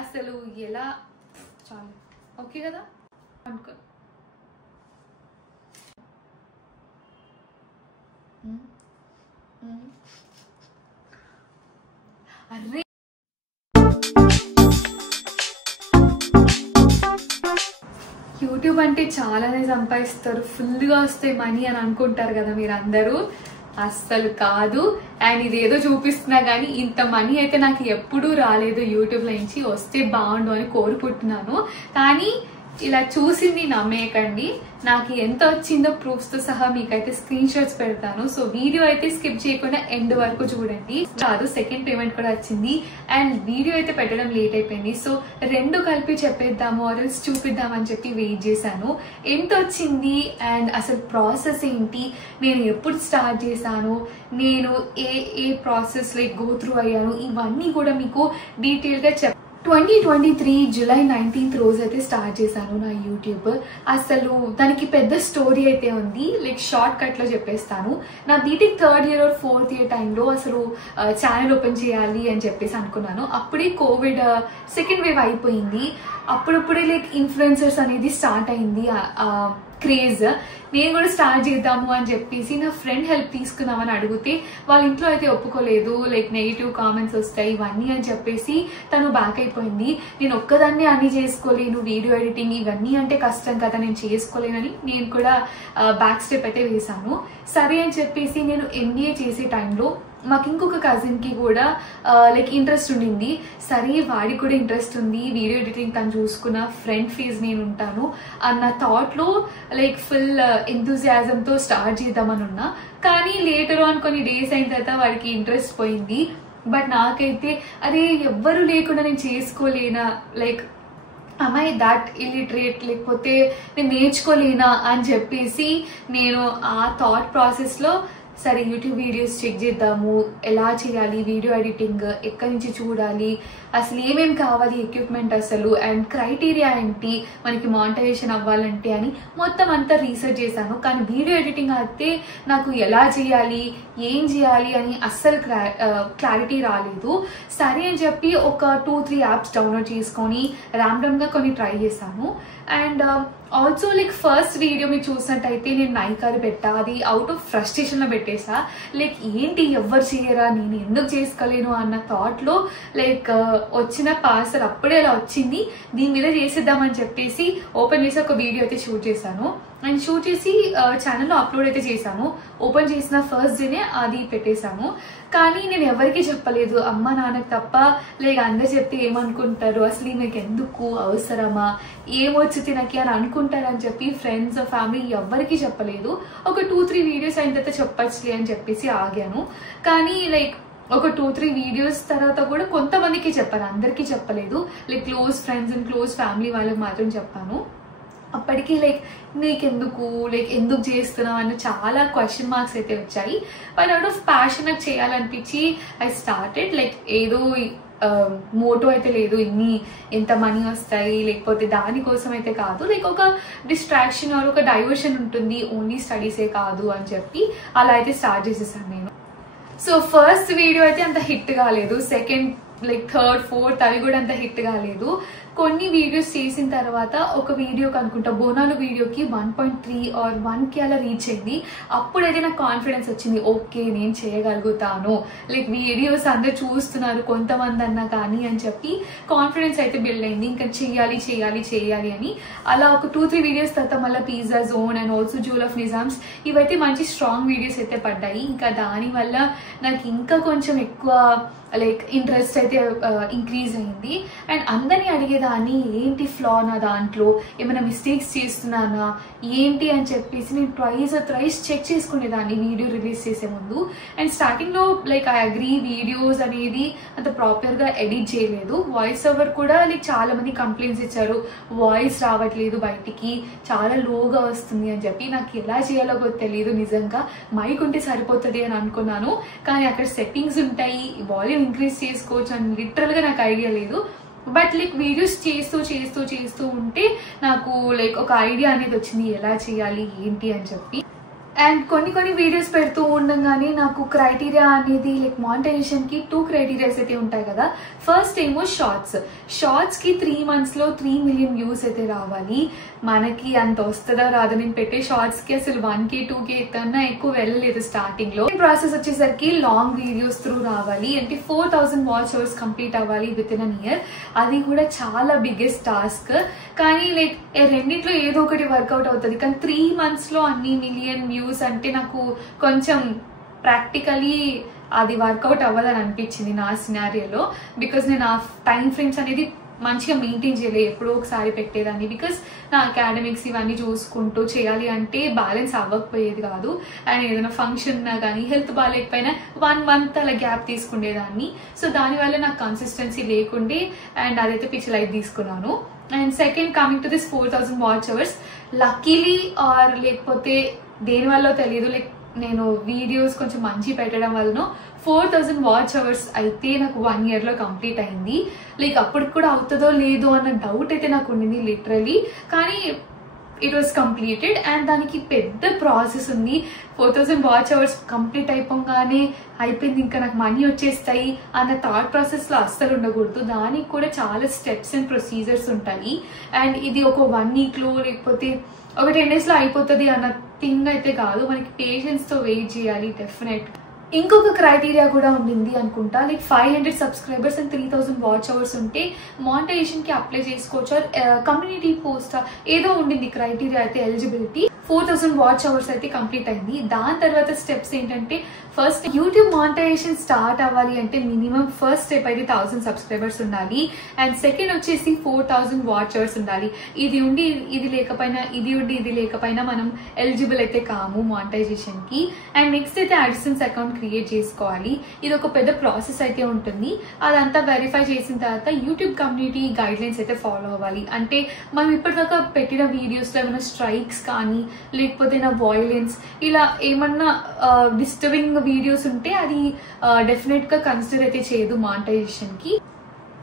అసలు ఎలా చాలు ఓకే కదా అనుకో. అరే యూట్యూబ్ అంటే చాలానే సంపాదిస్తారు, ఫుల్గా వస్తాయి మనీ అని అనుకుంటారు కదా మీరు అందరూ. అస్సలు కాదు. అండ్ ఇదేదో చూపిస్తున్నా కానీ ఇంత మనీ అయితే నాకు ఎప్పుడూ రాలేదు యూట్యూబ్లో నుంచి. వస్తే బాగుండు అని కోరుకుంటున్నాను. కానీ ఇలా చూసింది నమ్మేయకండి. నాకు ఎంత వచ్చిందో ప్రూఫ్స్తో సహా మీకైతే స్క్రీన్ షాట్స్ పెడతాను. సో వీడియో అయితే స్కిప్ చేయకుండా ఎండ్ వరకు చూడండి. కాదు, సెకండ్ పేమెంట్ కూడా వచ్చింది. అండ్ వీడియో అయితే పెట్టడం లేట్ అయిపోయింది. సో రెండు కలిపి చెప్పేద్దాము ఆర్ఎల్స్ చూపిద్దామని చెప్పి వెయిట్ చేశాను. ఎంత వచ్చింది అండ్ అసలు ప్రాసెస్ ఏంటి, నేను ఎప్పుడు స్టార్ట్ చేశాను, నేను ఏ ప్రాసెస్ లైక్ గో త్రూ అయ్యాను, ఇవన్నీ కూడా మీకు డీటెయిల్గా 2023 జూలై 19th రోజు అయితే స్టార్ట్ చేశాను నా యూట్యూబ్. అసలు దానికి పెద్ద స్టోరీ అయితే ఉంది, లైక్ షార్ట్ కట్లో చెప్పేస్తాను. నా BTech 3rd year or 4th year టైంలో అసలు ఛానల్ ఓపెన్ చేయాలి అని చెప్పేసి అనుకున్నాను. అప్పుడే కోవిడ్ సెకండ్ వేవ్ అయిపోయింది. అప్పుడప్పుడే లైక్ ఇన్ఫ్లుయెన్సర్స్ అనేది స్టార్ట్ అయింది క్రేజ్. నేను కూడా స్టార్ట్ చేద్దాము అని చెప్పేసి నా ఫ్రెండ్ హెల్ప్ తీసుకుందామని అడిగితే వాళ్ళ ఇంట్లో అయితే ఒప్పుకోలేదు. లైక్ నెగిటివ్ కామెంట్స్ వస్తాయి ఇవన్నీ అని చెప్పేసి తను బ్యాక్ అయిపోయింది. నేను ఒక్కదాన్నే అన్ని చేసుకోలేను, వీడియో ఎడిటింగ్ ఇవన్నీ అంటే కష్టం కదా, నేను చేసుకోలేనని నేను కూడా బ్యాక్ స్టెప్ అయితే వేశాను. సరే అని చెప్పేసి నేను MBA చేసే టైంలో మాకు ఇంకొక కజిన్కి కూడా లైక్ ఇంట్రెస్ట్ ఉండింది. సరే వాడికి కూడా ఇంట్రెస్ట్ ఉంది, వీడియో ఎడిటింగ్ తను చూసుకున్న ఫ్రంట్ ఫేజ్ నేను ఉంటాను అన్న థాట్లో లైక్ ఫుల్ ఎంతూజియాజంతో స్టార్ట్ చేద్దామని ఉన్నా. కానీ లేటర్ ఆన్ కొన్ని డేస్ అయిన తర్వాత వాడికి ఇంట్రెస్ట్ పోయింది. బట్ నాకైతే అరే ఎవ్వరు లేకుండా నేను చేసుకోలేనా, లైక్ అమ్మాయి దాట్ ఇల్లిటరేట్, లేకపోతే నేను నేర్చుకోలేనా అని చెప్పేసి నేను ఆ థాట్ ప్రాసెస్లో సరే యూట్యూబ్ వీడియోస్ చెక్ చేద్దాము, ఎలా చేయాలి వీడియో ఎడిటింగ్, ఎక్కడి నుంచి చూడాలి, అసలు ఏమేమి కావాలి ఎక్విప్మెంట్ అసలు, అండ్ క్రైటీరియా ఏంటి మనకి మానిటైజేషన్ అవ్వాలంటే అని మొత్తం అంతా రీసెర్చ్ చేశాను. కానీ వీడియో ఎడిటింగ్ అయితే నాకు ఎలా చేయాలి ఏం చేయాలి అని అస్సలు క్లారిటీ రాలేదు. సరే అని చెప్పి ఒక 2-3 యాప్స్ డౌన్లోడ్ చేసుకొని ర్యాండమ్గా కొన్ని ట్రై చేశాను. And also like first video మీరు చూసినట్టయితే నేను నైకాలు పెట్టా, అది అవుట్ ఆఫ్ ఫ్రస్ట్రేషన్లో పెట్టేసా. లైక్ ఏంటి ఎవ్వరు చేయరా, నేను ఎందుకు చేసుకోలేను అన్న థాట్లో లైక్ వచ్చిన పార్సల్ అప్పుడే అలా వచ్చింది, దీని మీద చేసేద్దామని చెప్పేసి ఓపెన్ చేసి ఒక వీడియో అయితే షూట్ చేశాను. అండ్ షూట్ చేసి ఛానల్లో అప్లోడ్ అయితే చేశాను. ఓపెన్ చేసిన ఫస్ట్ డేనే అది పెట్టేశాను. కానీ నేను ఎవరికి చెప్పలేదు, అమ్మ నాన్నకు తప్ప. లేక అందరు చెప్తే ఏమనుకుంటారు, అసలు మీకు ఎందుకు అవసరమా, ఏమొచ్చు తినకి అని అనుకుంటారని చెప్పి ఫ్రెండ్స్ ఫ్యామిలీ ఎవరికి చెప్పలేదు. ఒక 2-3 వీడియోస్ అయిన తర్వాత చెప్పచ్చులే అని చెప్పేసి ఆగాను. కానీ లైక్ ఒక 2-3 వీడియోస్ తర్వాత కూడా కొంతమందికి చెప్పాను, అందరికీ చెప్పలేదు. Like close friends and close family వాళ్ళకి మాత్రం చెప్పాను. అప్పటికి లైక్ నీకెందుకు, లైక్ ఎందుకు చేస్తున్నావు అన్న చాలా క్వశ్చన్ మార్క్స్ అయితే వచ్చాయి. బట్ అవుట్ ఆఫ్ ప్యాషన్ నాకు చేయాలనిపించి ఐ స్టార్టెడ్. లైక్ ఏదో మోటో అయితే లేదు, ఎంత మనీ వస్తాయి లేకపోతే దానికోసం అయితే కాదు, లైక్ ఒక డిస్ట్రాక్షన్ ఆర్ ఒక డైవర్షన్ ఉంటుంది, ఓన్లీ స్టడీసే కాదు అని చెప్పి అలా అయితే స్టార్ట్ చేసేసాను నేను. సో ఫస్ట్ వీడియో అయితే అంత హిట్ కాలేదు, సెకండ్ లైక్ 3rd, 4th అవి కూడా అంత హిట్ కాలేదు. కొన్ని వీడియోస్ చేసిన తర్వాత ఒక వీడియోకి అనుకుంటా బోనాలు వీడియోకి 1.3 or 1K అలా రీచ్ అయింది. అప్పుడైతే నాకు కాన్ఫిడెన్స్ వచ్చింది, ఓకే నేను చేయగలుగుతాను, లైక్ వీడియోస్ అందరు చూస్తున్నారు కొంతమంది అన్నా కానీ అని చెప్పి కాన్ఫిడెన్స్ అయితే బిల్డ్ అయింది. ఇంకా చెయ్యాలి చెయ్యాలి చెయ్యాలి అని అలా ఒక 2-3 వీడియోస్ తర్వాత మళ్ళీ pizza zone and also jewel of Nizams ఇవైతే మంచి స్ట్రాంగ్ వీడియోస్ అయితే పడ్డాయి. ఇంకా దానివల్ల నాకు ఇంకా కొంచెం ఎక్కువ లైక్ ఇంట్రెస్ట్ అయితే ఇంక్రీజ్ అయింది. అండ్ అందరినీ అడిగేదాన్ని ఏంటి ఫ్లా నా దాంట్లో, ఏమైనా మిస్టేక్స్ చేస్తున్నానా ఏంటి అని చెప్పేసి నేను థ్రైస్ చెక్ చేసుకునేదాన్ని వీడియో రిలీజ్ చేసే ముందు. అండ్ స్టార్టింగ్లో లైక్ ఐ అగ్రీ వీడియోస్ అనేది అంత ప్రాపర్గా ఎడిట్ చేయలేదు. వాయిస్ ఓవర్ కూడా లైక్ చాలా మంది కంప్లైంట్స్ ఇచ్చారు, వాయిస్ రావట్లేదు బయటికి, చాలా లోగా వస్తుంది అని చెప్పి. నాకు ఎలా చేయాలో కూడా తెలియదు నిజంగా, మైక్ ఉంటే సరిపోతుంది అని అనుకున్నాను. కానీ అక్కడ సెట్టింగ్స్ ఉంటాయి, వాల్యూమ్ ఇంక్రీజ్ చేసుకోవచ్చు అని లిటరల్గా నాకు ఐడియా లేదు. బట్ లైక్ వీడియోస్ చేస్తూ చేస్తూ చేస్తూ ఉంటే నాకు లైక్ ఒక ఐడియా అనేది వచ్చింది ఎలా చేయాలి ఏంటి అని చెప్పి. అండ్ కొన్ని వీడియోస్ పెడుతూ ఉండగానే నాకు క్రైటీరియా అనేది లైక్ మానిటైజేషన్ కి 2 క్రైటీరియాస్ అయితే ఉంటాయి కదా. ఫస్ట్ ఏమో షార్ట్స్ కి 3 months లో 3 million వ్యూస్ అయితే రావాలి. మనకి అంత వస్తుందా రాదు. నేను పెట్టే షార్ట్స్ కి అసలు 1K 2K కన్నా ఎక్కువ వెళ్ళలేదు స్టార్టింగ్ లో. ప్రాసెస్ వచ్చేసరికి లాంగ్ వీడియోస్ త్రూ రావాలి అంటే 4000 వాచ్ అవర్స్ కంప్లీట్ అవ్వాలి విత్ ఇన్ అన్ ఇయర్. అది కూడా చాలా బిగ్గెస్ట్ టాస్క్. కానీ లైక్ రెండింటిలో ఏదో ఒకటి వర్కౌట్ అవుతుంది. కానీ 3 months లో అన్ని మిలియన్ వ్యూస్ అంటే నాకు కొంచెం ప్రాక్టికలీ అది వర్కౌట్ అవ్వదని అనిపించింది నా సినారియోలో. బికాస్ నేను ఆ టైం ఫ్రేమ్స్ అనేది మంచిగా మెయింటైన్ చేయలేదు. ఎప్పుడో ఒకసారి పెట్టేదాన్ని. బికాస్ నా అకాడమిక్స్ ఇవన్నీ చూసుకుంటూ చేయాలి అంటే బ్యాలెన్స్ అవ్వకపోయేది కాదు. అండ్ ఏదైనా ఫంక్షన్ ఉన్నా కానీ హెల్త్ బాగాలేకపోయినా 1 month అలా గ్యాప్ తీసుకునేదాన్ని. సో దానివల్ల నాకు కన్సిస్టెన్సీ లేకుండే అండ్ అదైతే పిచ్చి లైట్ తీసుకున్నాను. And second coming to this 4000 watch hours, luckily or లేకపోతే దేని వల్ల తెలియదు, లైక్ నేను వీడియోస్ కొంచెం మంచి పెట్టడం వల్ల 4000 వాచ్ అవర్స్ అయితే నాకు 1 year లో కంప్లీట్ అయింది. లైక్ అప్పటికి కూడా అవుతుందో లేదో అన్న డౌట్ అయితే నాకు ఉండింది లిటరలీ. కానీ ఇట్ వాస్ కంప్లీటెడ్. అండ్ దానికి పెద్ద ప్రాసెస్ ఉంది. 4000 వాచ్ అవర్స్ కంప్లీట్ అయిపోగానే అయిపోయింది ఇంకా నాకు మనీ వచ్చేస్తాయి అన్న థాట్ ప్రాసెస్ లో అస్సలు ఉండకూడదు. దానికి కూడా చాలా స్టెప్స్ అండ్ ప్రొసీజర్స్ ఉంటాయి. అండ్ ఇది ఒక 1 week లో లేకపోతే ఒక 10 days లో అయిపోతుంది అన్న థింగ్ అయితే కాదు. మనకి పేషెన్స్ తో వెయిట్ చేయాలి డెఫినెట్. ఇంకొక క్రైటీరియా కూడా ఉండింది అనుకుంటా, like 500 subscribers and 3000 watch hours ఉంటే మానిటైజేషన్ కి అప్లై చేసుకోవచ్చు. కమ్యూనిటీ పోస్ట్ ఏదో ఉండింది క్రైటీరియా అయితే ఎలిజిబిలిటీ. 4000 వాచ్ అవర్స్ అయితే కంప్లీట్ అయింది. దాని తర్వాత స్టెప్స్ ఏంటంటే ఫస్ట్ యూట్యూబ్ మానిటైజేషన్ స్టార్ట్ అవ్వాలి అంటే మినిమం ఫస్ట్ స్టెప్ అయితే 1000 subscribers ఉండాలి. అండ్ సెకండ్ వచ్చేసి 4000 వాచ్ అవర్స్ ఉండాలి. ఇది ఉండి ఇది లేకపోయినా ఇది ఉండి ఇది లేకపోయినా మనం ఎలిజిబుల్ అయితే కాము మానిటైజేషన్ కి. అండ్ నెక్స్ట్ అయితే AdSense అకౌంట్ క్రియేట్ చేసుకోవాలి. ఇది ఒక పెద్ద ప్రాసెస్ అయితే ఉంటుంది. అదంతా వెరిఫై చేసిన తర్వాత యూట్యూబ్ కమ్యూనిటీ గైడ్ లైన్స్ అయితే ఫాలో అవ్వాలి. అంటే మనం ఇప్పటిదాకా పెట్టిన వీడియోస్ లో ఏమైనా స్ట్రైక్స్ కానీ లేకపోతే నా వాయిలెన్స్ ఇలా ఏమన్నా డిస్టర్బింగ్ వీడియోస్ ఉంటే అది డెఫినెట్ గా కన్సిడర్ అయితే చేయదు మానిటైజేషన్ కి.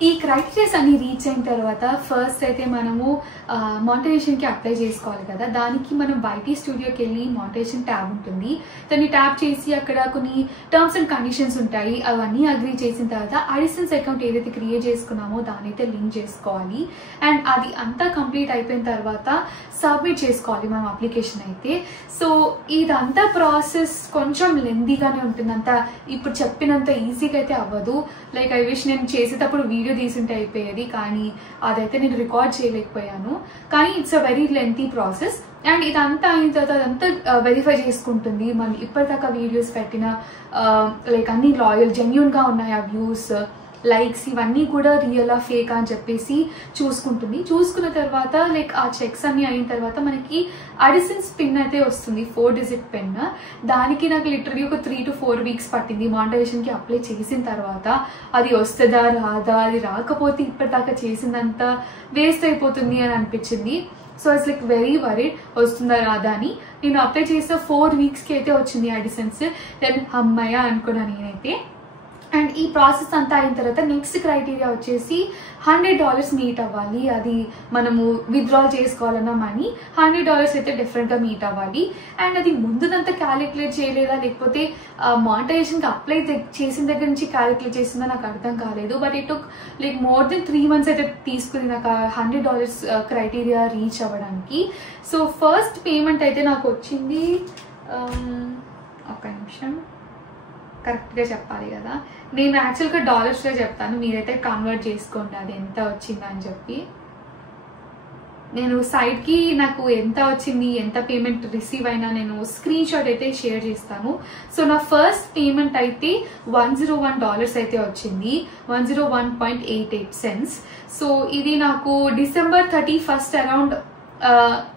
ఈ క్రైటీరియాస్ అన్ని రీచ్ అయిన తర్వాత ఫస్ట్ అయితే మనము మానిటైజేషన్ కి అప్లై చేసుకోవాలి కదా. దానికి మనం YT స్టూడియోకి వెళ్ళి మానిటైజేషన్ ట్యాబ్ ఉంటుంది. దాన్ని ట్యాప్ చేసి అక్కడ కొన్ని టర్మ్స్ అండ్ కండిషన్స్ ఉంటాయి. అవన్నీ అగ్రీ చేసిన తర్వాత AdSense అకౌంట్ ఏదైతే క్రియేట్ చేసుకున్నామో దాని అయితే లింక్ చేసుకోవాలి. అండ్ అది అంతా కంప్లీట్ అయిపోయిన తర్వాత సబ్మిట్ చేసుకోవాలి మనం అప్లికేషన్ అయితే. సో ఇదంతా ప్రాసెస్ కొంచెం లెందీగానే ఉంటుంది. అంత ఇప్పుడు చెప్పినంత ఈజీగా అయితే అవ్వదు. లైక్ ఐ విష్ నేను చేసేటప్పుడు వీడియో తీసుంటే అయిపోయేది, కానీ అదైతే నేను రికార్డ్ చేయలేకపోయాను. కానీ it's a very lengthy process. And ఇదంతా అయిన తర్వాత అదంతా వెరిఫై చేసుకుంటుంది మనం ఇప్పటిదాకా వీడియోస్ పెట్టిన లైక్ అన్ని లాయల్ జెన్యూన్ గా ఉన్నాయి ఆ వ్యూస్ లైక్స్ ఇవన్నీ కూడా రియల్ ఆ ఫేక్ అని చెప్పేసి చూసుకుంటుంది. చూసుకున్న తర్వాత లైక్ ఆ చెక్స్ అన్ని అయిన తర్వాత మనకి AdSense పిన్ అయితే వస్తుంది, 4-digit పిన్. దానికి నాకు లిటరలీ ఒక 3 to 4 weeks పట్టింది మానిటైజేషన్ కి అప్లై చేసిన తర్వాత. అది వస్తుందా రాదా, అది రాకపోతే ఇప్పటిదాకా చేసిందంతా వేస్ట్ అయిపోతుంది అని అనిపించింది. So it's like very worried వస్తుందా రాదా అని. నేను అప్లై చేసిన 4 weeks కి అయితే వచ్చింది AdSense. దెన్ అమ్మయ్య అనుకున్నా నేనైతే. అండ్ ఈ ప్రాసెస్ అంతా అయిన తర్వాత నెక్స్ట్ క్రైటీరియా వచ్చేసి $100 మీట్ అవ్వాలి. అది మనము విత్డ్రా చేసుకోవాలన్న మనీ $100 అయితే డెఫినెట్ గా మీట్ అవ్వాలి. అండ్ అది ముందుదంతా క్యాలిక్యులేట్ చేయలేదా లేకపోతే మానిటైజేషన్ కి అప్లై చేసిన దగ్గర నుంచి క్యాలిక్యులేట్ చేసిందా నాకు అర్థం కాలేదు. But it took like more than 3 months అయితే తీసుకుని నాకు $100 క్రైటీరియా రీచ్ అవ్వడానికి. సో ఫస్ట్ పేమెంట్ అయితే నాకు వచ్చింది, ఒక్క నిమిషం కరెక్ట్గా చెప్పాలి కదా, నేను యాక్చువల్గా డాలర్స్లో చెప్తాను, మీరైతే కన్వర్ట్ చేసుకోండి అది ఎంత వచ్చిందని చెప్పి. నేను సైట్కి నాకు ఎంత వచ్చింది ఎంత పేమెంట్ రిసీవ్ అయినా నేను స్క్రీన్ షాట్ అయితే షేర్ చేస్తాను. సో నా ఫస్ట్ పేమెంట్ అయితే $101 అయితే వచ్చింది, 101.88 cents. సో ఇది నాకు December 31st అరౌండ్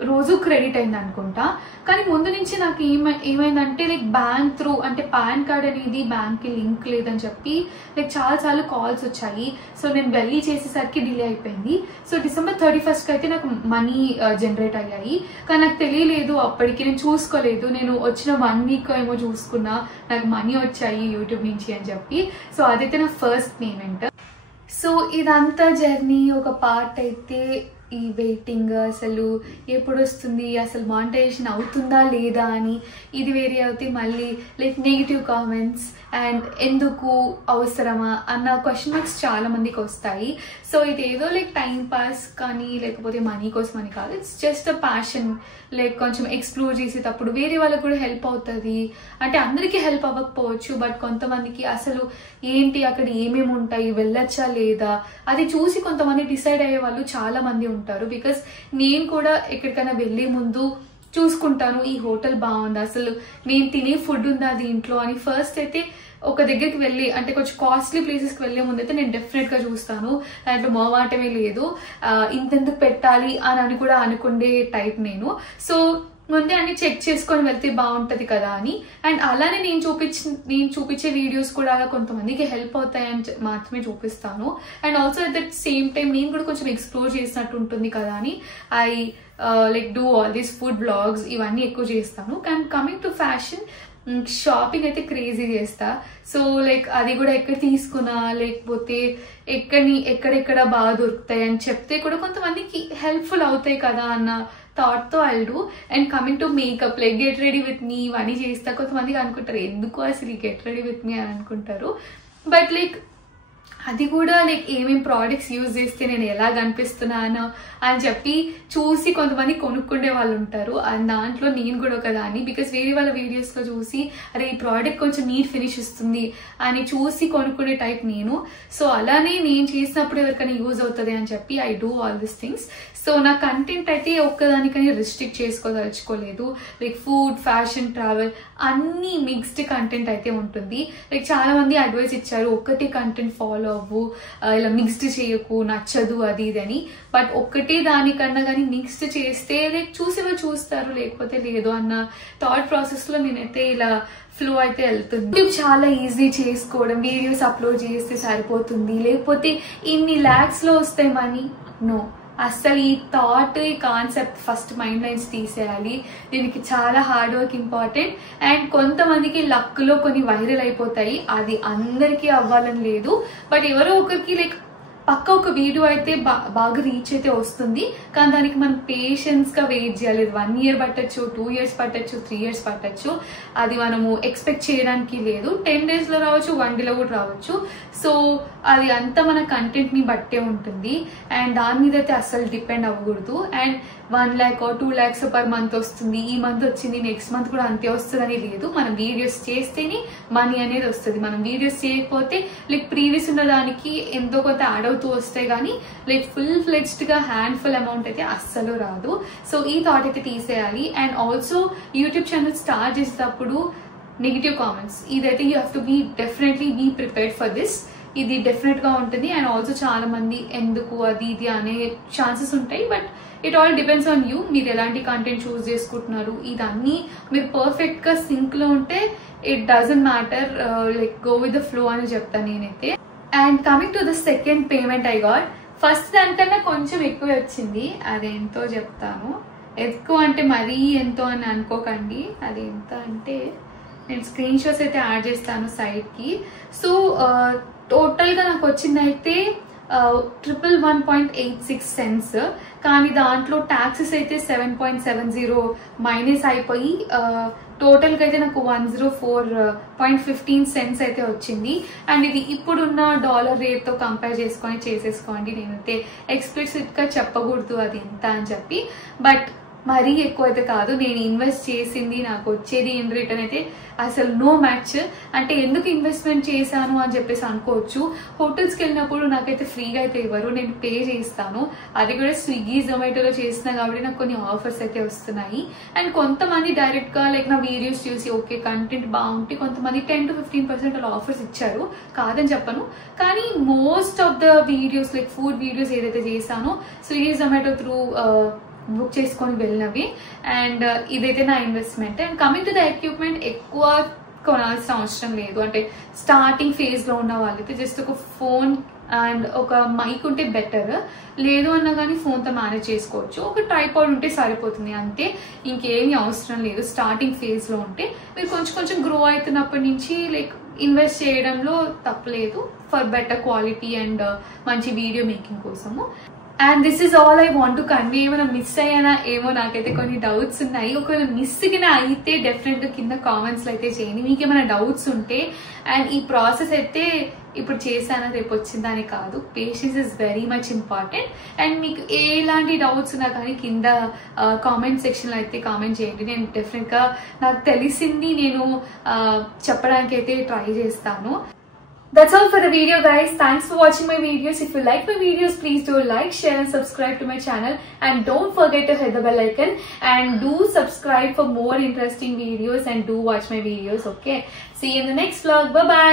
రోజు క్రెడిట్ అయింది అనుకుంటా. కానీ ముందు నుంచి నాకు ఏమైందంటే లైక్ బ్యాంక్ త్రూ అంటే పాన్ కార్డ్ అనేది బ్యాంక్ కి లింక్ లేదని చెప్పి లైక్ చాలా కాల్స్ వచ్చాయి. సో నేను వెళ్ళి చేసేసరికి డిలే అయిపోయింది. సో December 31st అయితే నాకు మనీ జనరేట్ అయ్యాయి. కానీ నాకు తెలియలేదు అప్పటికి, నేను చూసుకోలేదు. నేను వచ్చిన 1 week ఏమో చూసుకున్నా నాకు మనీ వచ్చాయి యూట్యూబ్ నుంచి అని చెప్పి. సో అదైతే నా ఫస్ట్ పేమెంట్. సో ఇదంతా జర్నీ ఒక పార్ట్ అయితే ఈ వెయిటింగ్ అసలు ఎప్పుడు వస్తుంది, అసలు మానిటైజేషన్ అవుతుందా లేదా అని, ఇది వేరే అవుతాయి. మళ్ళీ లైక్ నెగిటివ్ కామెంట్స్ అండ్ ఎందుకు అవసరమా అన్న క్వశ్చన్ మార్క్స్ చాలా మందికి వస్తాయి. సో ఇది ఏదో లైక్ టైం పాస్ కానీ లేకపోతే మనీ కోసం అని కాదు, it's just a passion. Like కొంచెం ఎక్స్ప్లోర్ చేసేటప్పుడు వేరే వాళ్ళకి కూడా హెల్ప్ అవుతుంది. అంటే అందరికీ హెల్ప్ అవ్వకపోవచ్చు, బట్ కొంతమందికి అసలు ఏంటి అక్కడ ఏమేమి ఉంటాయి, వెళ్ళొచ్చా లేదా అది చూసి కొంతమంది డిసైడ్ అయ్యే వాళ్ళు చాలా మంది ఉంటారు. బికాస్ నేను కూడా ఎక్కడికైనా వెళ్ళే ముందు చూసుకుంటాను, ఈ హోటల్ బాగుందా, అసలు నేను తినే ఫుడ్ ఉందా దీంట్లో అని. ఫస్ట్ అయితే ఒక దగ్గరికి వెళ్ళి అంటే కొంచెం కాస్ట్లీ ప్లేసెస్కి వెళ్ళే ముందు అయితే నేను డెఫినెట్గా చూస్తాను, దాంట్లో మొహమాటమే లేదు, ఇంతెందుకు పెట్టాలి అని కూడా అనుకునే టైప్ నేను. సో ముందే అన్ని చెక్ చేసుకొని వెళ్తే బాగుంటది కదా అని. అండ్ అలానే నేను చూపించే వీడియోస్ కూడా కొంతమందికి హెల్ప్ అవుతాయని మాత్రమే చూపిస్తాను. And also at that same time నేను కూడా కొంచెం ఎక్స్ప్లోర్ చేసినట్టు ఉంటుంది కదా అని I like do all these food blogs, ఇవన్నీ ఎక్కువ చేస్తాను. And coming to fashion, shopping అయితే క్రేజీ చేస్తా. సో లైక్ అది కూడా ఎక్కడ తీసుకున్నా లేకపోతే ఎక్కడెక్కడ బాగా దొరుకుతాయి అని చెప్తే కూడా కొంతమందికి హెల్ప్ఫుల్ అవుతాయి కదా అన్న థాట్ తో I do. And coming to makeup, like get ready with me, ఇవన్నీ చేస్తా. కొంతమందికి అనుకుంటారు ఎందుకు అసలు ఈ గెట్ రెడీ విత్ మీ అని అనుకుంటారు, బట్ లైక్ అది కూడా లైక్ ఏమేమి ప్రోడక్ట్స్ యూజ్ చేస్తే నేను ఎలా కనిపిస్తున్నాను అని చెప్పి చూసి కొంతమంది కొనుక్కునే వాళ్ళు ఉంటారు. అండ్ దాంట్లో నేను కూడా ఒకదాన్ని. బికాస్ వేరే వాళ్ళ వీడియోస్లో చూసి అరే ఈ ప్రోడక్ట్ కొంచెం నీట్ ఫినిష్ ఇస్తుంది అని చూసి కొనుక్కునే టైప్ నేను. సో అలానే నేను చేసినప్పుడు ఎవరికైనా యూజ్ అవుతుంది అని చెప్పి I do all this things. So నా కంటెంట్ అయితే ఒక్కదానికని రిస్ట్రిక్ట్ చేసుకోదలుచుకోలేదు. లైక్ ఫుడ్, ఫ్యాషన్, ట్రావెల్ అన్ని మిక్స్డ్ కంటెంట్ అయితే ఉంటుంది. లైక్ చాలా మంది అడ్వైస్ ఇచ్చారు ఒక్కటే కంటెంట్ ఫాలో అవ్వు, ఇలా మిక్స్డ్ చేయకు, నచ్చదు అది ఇది అని. బట్ ఒక్కటే దానికన్నా కానీ మిక్స్డ్ చేస్తే లైక్ చూసేవాళ్ళు చూస్తారు లేకపోతే లేదు అన్న థాట్ ప్రాసెస్ లో నేనైతే ఇలా ఫ్లో అయితే వెళ్తుంది. యూట్యూబ్ చాలా ఈజీ చేసుకోవడం, వీడియోస్ అప్లోడ్ చేస్తే సరిపోతుంది లేకపోతే ఇన్ని ల్యాక్స్ లో వస్తాయి మనీ, నో. అస్సలు ఈ థాట్, ఈ కాన్సెప్ట్ ఫస్ట్ మైండ్ లైన్స్ తీసేయాలి. దీనికి చాలా హార్డ్ వర్క్ ఇంపార్టెంట్. అండ్ కొంతమందికి లక్ లో కొన్ని వైరల్ అయిపోతాయి, అది అందరికీ అవ్వాలని లేదు. బట్ ఎవరో ఒకరికి లైక్ పక్క ఒక వీడియో అయితే బాగా రీచ్ అయితే వస్తుంది, కానీ దానికి మనం పేషెన్స్ గా వెయిట్ చేయాలి. 1 year పట్టచ్చు, 2 years పట్టచ్చు, 3 years పట్టచ్చు. అది మనము ఎక్స్పెక్ట్ చేయడానికి లేదు. 10 days లో రావచ్చు, 1 day లో కూడా రావచ్చు. సో అది అంతా మన కంటెంట్ ని బట్టే ఉంటుంది. అండ్ దాని మీద అయితే అస్సలు డిపెండ్ అవ్వకూడదు. And 1 lakh or 2 lakhs per month వస్తుంది, ఈ మంత్ వచ్చింది నెక్స్ట్ మంత్ కూడా అంతే వస్తుందని లేదు. మనం వీడియోస్ చేస్తేనే మనీ అనేది వస్తుంది. మనం వీడియోస్ చేయకపోతే లైక్ ప్రీవియస్ ఉన్న దానికి ఎంతో కొంత యాడ్ అవుతూ వస్తాయి, కానీ లైక్ ఫుల్ ఫ్లెడ్జ్డ్ గా హ్యాండ్ఫుల్ అమౌంట్ అయితే అస్సలు రాదు. సో ఈ థాట్ అయితే తీసేయాలి. And also YouTube channel start చేసేటప్పుడు నెగిటివ్ కామెంట్స్, ఇదైతే you have to be definitely be prepared for this. ఇది డెఫినెట్ గా ఉంటుంది. అండ్ ఆల్సో చాలా మంది ఎందుకు అది ఇది అనే ఛాన్సెస్ ఉంటాయి. But it all depends on you, మీరు ఎలాంటి కంటెంట్ చూస్ చేసుకుంటున్నారు. ఇదన్నీ మీరు పర్ఫెక్ట్ గా సింక్ లో ఉంటే it doesn't matter, like go with the flow అని చెప్తాను నేనైతే. And coming to the second payment I got, first దానికన్నా కొంచెం ఎక్కువ వచ్చింది. అదేంతో చెప్తాను. ఎక్కువ అంటే మరీ ఎంతో అని అనుకోకండి, అది ఎంత అంటే నేను స్క్రీన్ షాట్స్ అయితే యాడ్ చేస్తాను సైడ్ కి. సో టోటల్ గా నాకు వచ్చిందైతే 111.86 cents, కానీ దాంట్లో ట్యాక్సెస్ అయితే 7.70 మైనస్ అయిపోయి టోటల్ గా అయితే నాకు 104.15 cents అయితే వచ్చింది. అండ్ ఇది ఇప్పుడున్న డాలర్ రేట్ తో కంపేర్ చేసుకొని చేసేసుకోండి. నేనైతే ఎక్స్ప్లిసిట్ గా చెప్పకూడదు అది ఎంత అని చెప్పి, బట్ మరీ ఎక్కువ అయితే కాదు. నేను ఇన్వెస్ట్ చేసింది నాకు వచ్చేది ఇన్ రిటర్న్ అయితే అసలు నో మ్యాచ్. అంటే ఎందుకు ఇన్వెస్ట్మెంట్ చేశాను అని చెప్పేసి అనుకోవచ్చు. హోటల్స్కి వెళ్ళినప్పుడు నాకైతే ఫ్రీగా అయితే ఇవ్వరు, నేను పే చేస్తాను. అది కూడా స్విగ్గీ, జొమాటోలో చేస్తున్నా కాబట్టి నాకు కొన్ని ఆఫర్స్ అయితే వస్తున్నాయి. అండ్ కొంతమంది డైరెక్ట్ గా లైక్ నా వీడియోస్ చూసి ఓకే కంటెంట్ బాగుంటే కొంతమంది 10 to 15% అలా ఆఫర్స్ ఇచ్చారు, కాదని చెప్పను. కానీ most of the videos like food videos ఏదైతే చేశానో స్విగ్గీ, జొమాటో త్రూ బుక్ చేసుకొని వెళ్ళినవి. అండ్ ఇదైతే నా investment. And coming to the equipment, ఎక్కువ కొనాల్సిన అవసరం లేదు. అంటే స్టార్టింగ్ ఫేజ్ లో ఉన్న వాళ్ళైతే జస్ట్ ఒక ఫోన్ అండ్ ఒక మైక్ ఉంటే బెటర్, లేదు అన్నా కానీ ఫోన్తో మేనేజ్ చేసుకోవచ్చు. ఒక ట్రైపాడ్ ఉంటే సరిపోతుంది అంతే, ఇంకేమీ అవసరం లేదు. స్టార్టింగ్ ఫేజ్ లో ఉంటే మీరు కొంచెం గ్రో అవుతున్నప్పటి నుంచి లైక్ ఇన్వెస్ట్ చేయడంలో తప్పలేదు ఫర్ బెటర్ క్వాలిటీ అండ్ మంచి వీడియో మేకింగ్ కోసము. And this is all I want to convey. ఏమైనా మిస్ అయ్యానా ఏమో, నాకైతే కొన్ని డౌట్స్ ఉన్నాయి. ఒకవేళ మిస్ కింద అయితే డెఫినెట్ గా కింద కామెంట్స్ లో అయితే చేయండి మీకు ఏమైనా డౌట్స్ ఉంటే. అండ్ ఈ ప్రాసెస్ అయితే ఇప్పుడు చేశానా రేపు వచ్చిందని కాదు, patience is very much important. And మీకు ఎలాంటి డౌట్స్ ఉన్నా కానీ కింద కామెంట్ సెక్షన్ లో అయితే కామెంట్ చేయండి. నేను డెఫినెట్ గా నాకు తెలిసింది నేను చెప్పడానికి అయితే ట్రై చేస్తాను. That's all for the video, guys. Thanks for watching my videos. If you like my videos, please do like, share and subscribe to my channel. And don't forget to hit the bell icon. And do subscribe for more interesting videos and do watch my videos, okay? See you in the next vlog. Bye-bye.